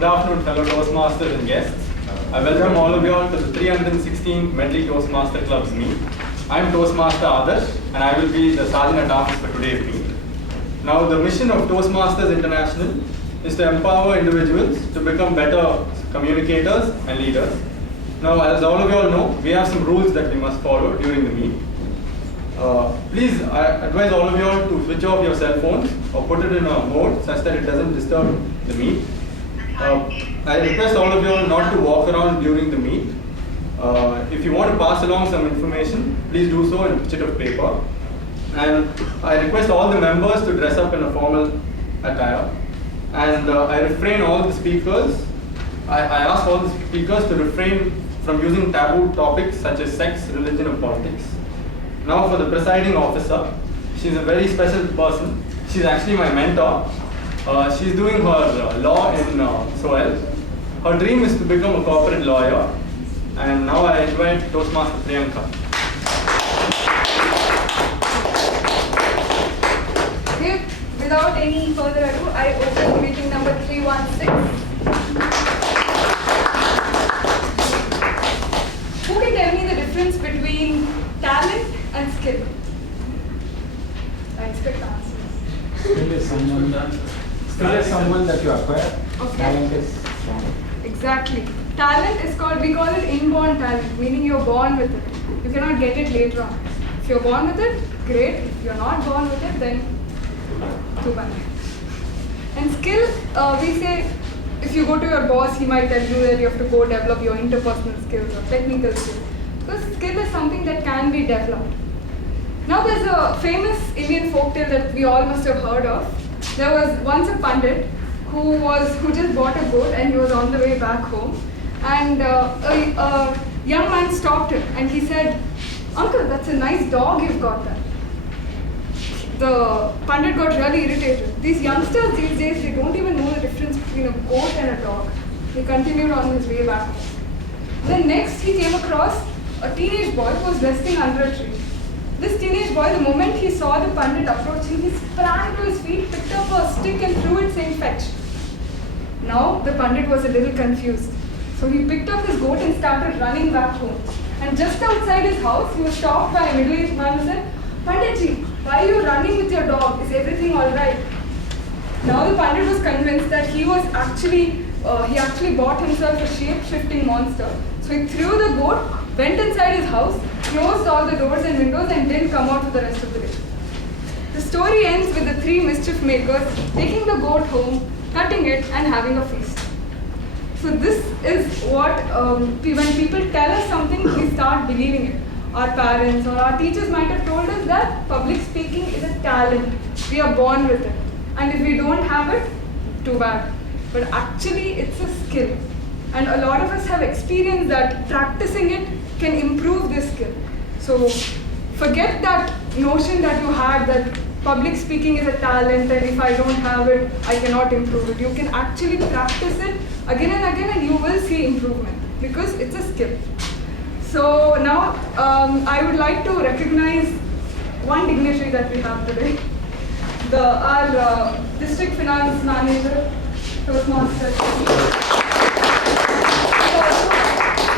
Good afternoon, fellow Toastmasters and guests. I welcome all of you all to the 316th Medley Toastmaster Club's meet. I am Toastmaster Adarsh, and I will be the Sergeant at Arms for today's meet. Now, the mission of Toastmasters International is to empower individuals to become better communicators and leaders. Now, as all of you all know, we have some rules that we must follow during the meet. Please, I advise all of you all to switch off your cell phones or put it in a mode such that it doesn't disturb the meet. I request all of you all not to walk around during the meet. If you want to pass along some information, please do so in a sheet of paper. And I request all the members to dress up in a formal attire. And I refrain all the speakers. I ask all the speakers to refrain from using taboo topics such as sex, religion, or politics. Now for the presiding officer, she's a very special person. She's actually my mentor. She's doing her law in Soel. Her dream is to become a corporate lawyer. And now I invite Toastmaster Priyanka. Okay, without any further ado, I open meeting number 316. Who can tell me the difference between talent and skill? I expect answers. Skill is someone that you acquire. Okay. Talent is strong. Exactly. Talent is called, we call it inborn talent, meaning you're born with it. You cannot get it later on. If you're born with it, great. If you're not born with it, then too bad. And skill, we say, if you go to your boss, he might tell you that you have to go develop your interpersonal skills or technical skills. Because skill is something that can be developed. Now there's a famous Indian folktale that we all must have heard of. There was once a pandit who just bought a goat and he was on the way back home. And a young man stopped him and he said, "Uncle, that's a nice dog you've got there." The pandit got really irritated. These youngsters these days, they don't even know the difference between a goat and a dog. He continued on his way back home. Then next he came across a teenage boy who was resting under a tree. This teenage boy, the moment he saw the pandit approaching, he sprang to his feet, picked up a stick and threw it saying, "Fetch." Now the pandit was a little confused. So he picked up his goat and started running back home. And just outside his house, he was stopped by a middle-aged man who said, "Panditji, why are you running with your dog? Is everything all right?" Now the pandit was convinced that he actually bought himself a shape-shifting monster. So he threw the goat, went inside his house, closed all the doors and windows and didn't come out for the rest of the day. The story ends with the three mischief makers taking the goat home, cutting it and having a feast. So this is what, when people tell us something, we start believing it. Our parents or our teachers might have told us that public speaking is a talent. We are born with it. And if we don't have it, too bad. But actually it's a skill. And a lot of us have experienced that practicing it can improve this skill. So forget that notion that you had that public speaking is a talent and if I don't have it, I cannot improve it. You can actually practice it again and again and you will see improvement because it's a skill. So now I would like to recognize one dignitary that we have today. Our district finance manager, Toastmaster.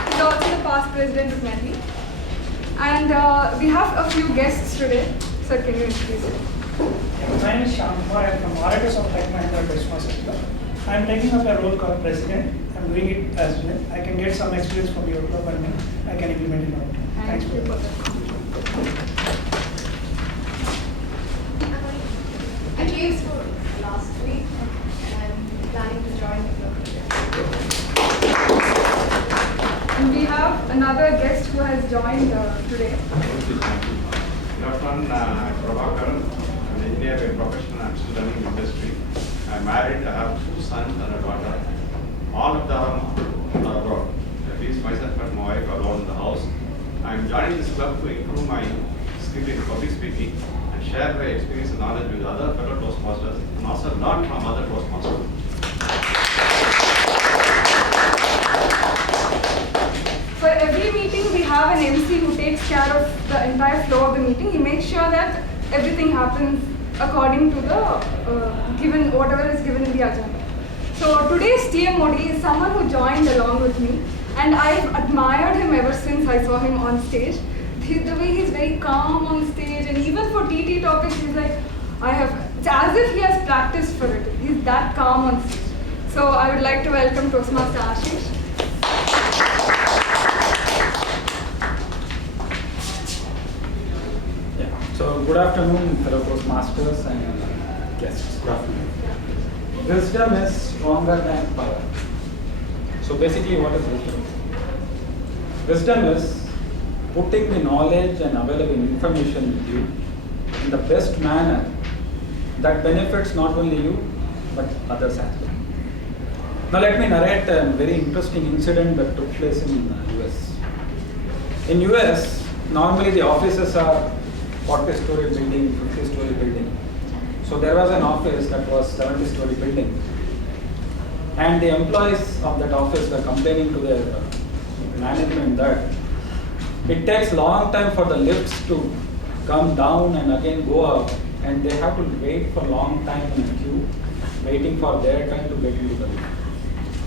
He's also the past president of Medley. And we have a few guests today. Sir, can you introduce it? My name is Shyam Kumar. I am from Orators of Tech Mahindra Toastmasters Club. I am taking up a role called president. I am doing it as well. I can get some experience from your club and I can implement it. Thanks for that. I came for last week and I'm planning to join the club today. And we have another guest who has joined today. Good afternoon, Prabhakaran. I'm an engineer by profession. I'm still running the industry. I'm married. I have 2 sons and a daughter. All of them are abroad. At least myself and my wife are alone in the house. I'm joining this club to improve my skill in public speaking and share my experience and knowledge with other fellow Toastmasters and also learn from other Toastmasters. For every meeting, we have an MC who takes care of the entire flow of the meeting. He makes sure that everything happens according to the whatever is given in the agenda. So today's TMOD is someone who joined along with me, and I've admired him ever since I saw him on stage. The way he's very calm on stage, and even for TT topics, he's like, it's as if he has practiced for it. He's that calm on stage. So I would like to welcome Toastmaster Ashish. So good afternoon, fellow Toastmasters and guests. Good afternoon. Wisdom is stronger than power. So basically, what is wisdom? Wisdom is putting the knowledge and available information with you in the best manner that benefits not only you but others as well. Now let me narrate a very interesting incident that took place in US. In US, normally the offices are 40-story building, 50-story building. So there was an office that was 70-story building. And the employees of that office were complaining to their management that it takes long time for the lifts to come down and again go up, and they have to wait for long time in a queue, waiting for their turn to get into the lift.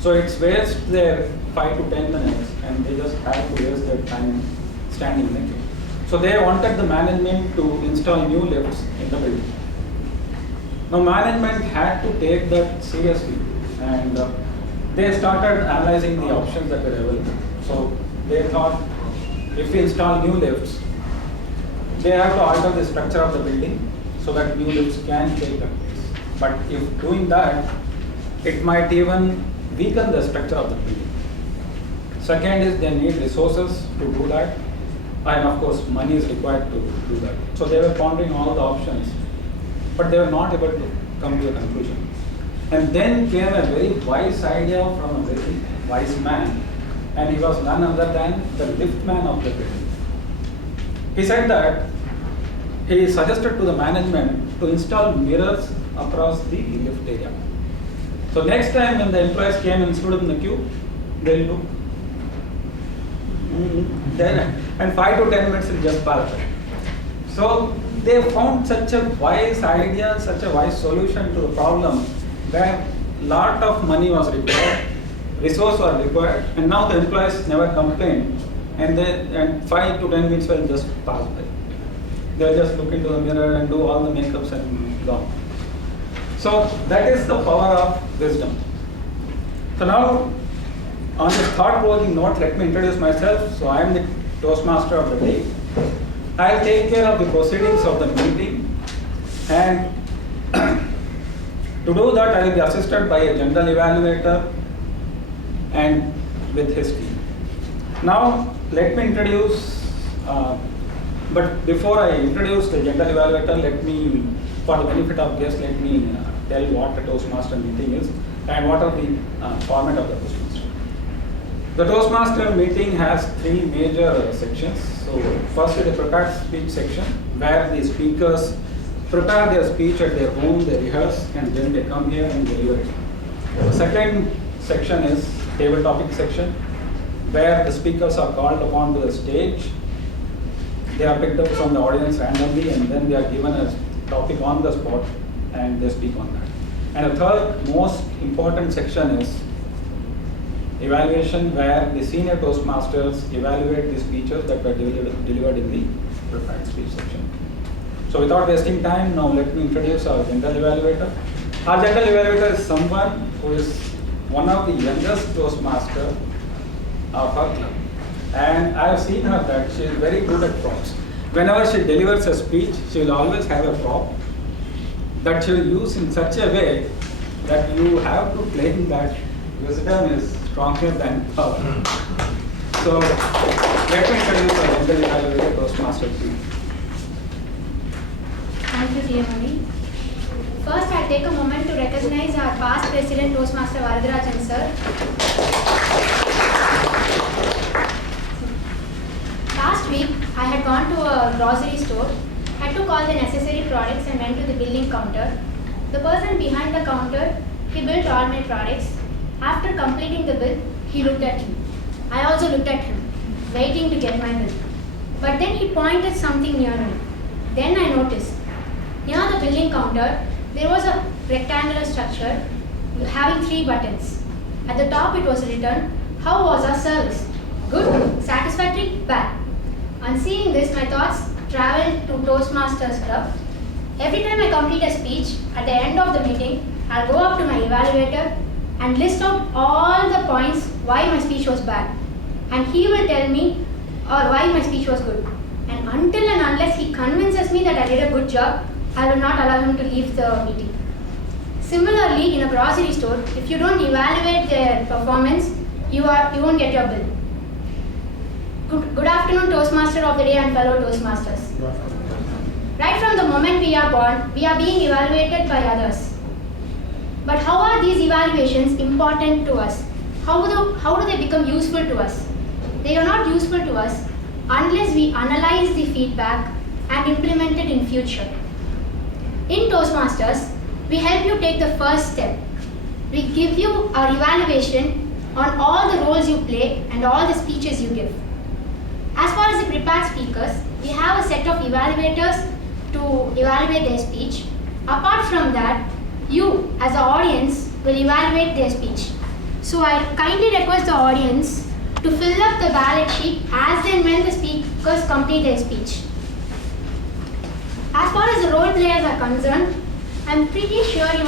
So it's waste their 5 to 10 minutes, and they just have to waste their time standing in the queue. So they wanted the management to install new lifts in the building. Now management had to take that seriously, and they started analyzing the options that were available. So they thought, if we install new lifts, they have to alter the structure of the building so that new lifts can take the place. But if doing that, it might even weaken the structure of the building. Second is they need resources to do that, and of course money is required to do that. So they were pondering all the options, but they were not able to come to a conclusion. And then came a very wise idea from a very wise man, and he was none other than the liftman of the building. He said that he suggested to the management to install mirrors across the lift area. So next time when the employees came and stood in the queue, they'll look. Then, and 5 to 10 minutes will just pass by. So they found such a wise idea, such a wise solution to the problem, where lot of money was required, resources were required, and now the employees never complain, and 5 to 10 minutes will just pass by. They'll just look into the mirror and do all the makeups and gone. So that is the power of wisdom. So now, on this thought-provoking note, let me introduce myself. So I am the Toastmaster of the day. I'll take care of the proceedings of the meeting, and to do that I will be assisted by a general evaluator and with his team. Now let me introduce, but before I introduce the general evaluator, let me, for the benefit of guests, let me tell what the Toastmaster meeting is and what are the format of the Toastmaster. The Toastmaster meeting has 3 major sections. So first is the prepared speech section, where the speakers prepare their speech at their home, they rehearse, and then they come here and deliver it. The second section is table topic section, where the speakers are called upon to the stage. They are picked up from the audience randomly, and then they are given a topic on the spot, and they speak on that. And the third most important section is evaluation, where the senior Toastmasters evaluate the speeches that were delivered in the prepared speech section. So without wasting time, now let me introduce our general evaluator. Our general evaluator is someone who is one of the youngest Toastmasters of our club. And I have seen her that she is very good at props. Whenever she delivers a speech, she will always have a prop that she will use in such a way that you have to claim that wisdom is stronger than power. So let me introduce our general evaluator, Toastmaster team. Thank you, TMOD. First, I take a moment to recognize our past President Toastmaster Varadarajan sir. Last week, I had gone to a grocery store, had to call the necessary products and went to the billing counter. The person behind the counter, he billed all my products. After completing the bill, he looked at me. I also looked at him, waiting to get my bill. But then he pointed something near me. Then I noticed, near the billing counter, there was a rectangular structure having 3 buttons. At the top it was written, how was our service? Good, satisfactory, bad. On seeing this, my thoughts traveled to Toastmasters Club. Every time I complete a speech, at the end of the meeting, I'll go up to my evaluator and list out all the points why my speech was bad. And he will tell me why my speech was good. And until and unless he convinces me that I did a good job, I will not allow him to leave the meeting. Similarly, in a grocery store, if you don't evaluate their performance, you won't get your bill. Good afternoon, Toastmaster of the day and fellow Toastmasters. Right from the moment we are born, we are being evaluated by others. But how are these evaluations important to us? How do they become useful to us? They are not useful to us unless we analyze the feedback and implement it in future. In Toastmasters, we help you take the first step. We give you our evaluation on all the roles you play and all the speeches you give. As far as the prepared speakers, we have a set of evaluators to evaluate their speech. Apart from that, you as the audience will evaluate their speech. So I kindly request the audience to fill up the ballot sheet as and when the speakers complete their speech. As far as the role players are concerned, I'm pretty sure you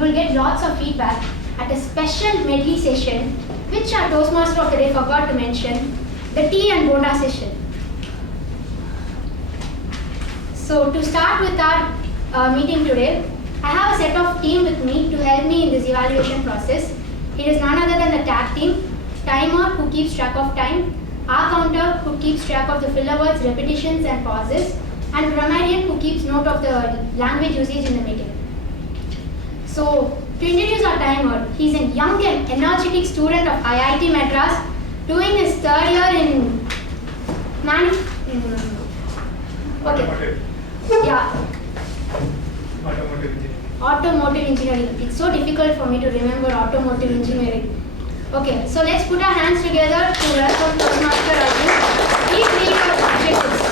will get lots of feedback at a special medley session, which our Toastmaster of the day forgot to mention, the tea and boda session. So to start with our meeting today, I have a set of team with me to help me in this evaluation process. It is none other than the tag team, timer who keeps track of time, our counter who keeps track of the filler words, repetitions and pauses, and grammarian who keeps note of the language usage in the meeting. So to introduce our timer, he's a young and energetic student of IIT Madras doing his 3rd year in automotive engineering. It's so difficult for me to remember automotive engineering. Okay, so let's put our hands together to welcome Toastmaster Arjun. Please read your objectives.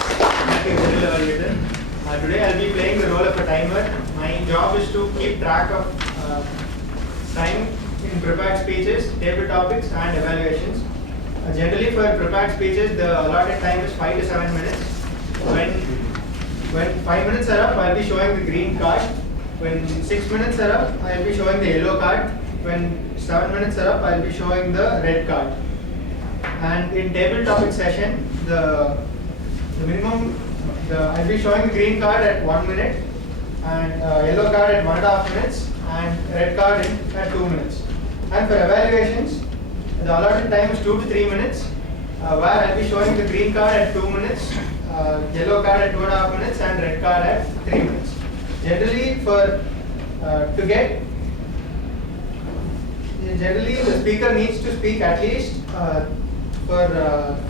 Today I'll be playing the role of a timer. My job is to keep track of time in prepared speeches, table topics and evaluations. Generally for prepared speeches, the allotted time is 5 to 7 minutes. When 5 minutes are up, I'll be showing the green card. When 6 minutes are up, I'll be showing the yellow card. When 7 minutes are up, I'll be showing the red card. And in table topic session, the minimum, I'll be showing the green card at 1 minute, and yellow card at 1.5 minutes, and red card at 2 minutes. And for evaluations, the allotted time is 2 to 3 minutes, where I'll be showing the green card at 2 minutes, yellow card at 2.5 minutes, and red card at 3 minutes. Generally, generally the speaker needs to speak at least for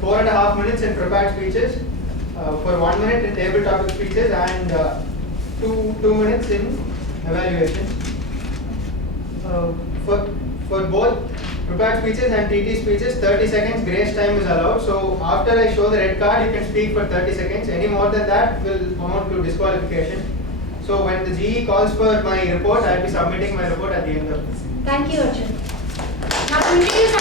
4.5 minutes in prepared speeches, for 1 minute in table topic speeches, and 2 minutes in evaluations. For both prepared speeches and TT speeches, 30 seconds grace time is allowed. So after I show the red card, you can speak for 30 seconds. Any more than that will amount to disqualification. So when the GE calls for my report, I will be submitting my report at the end of this. Thank you, Arjun. Now to introduce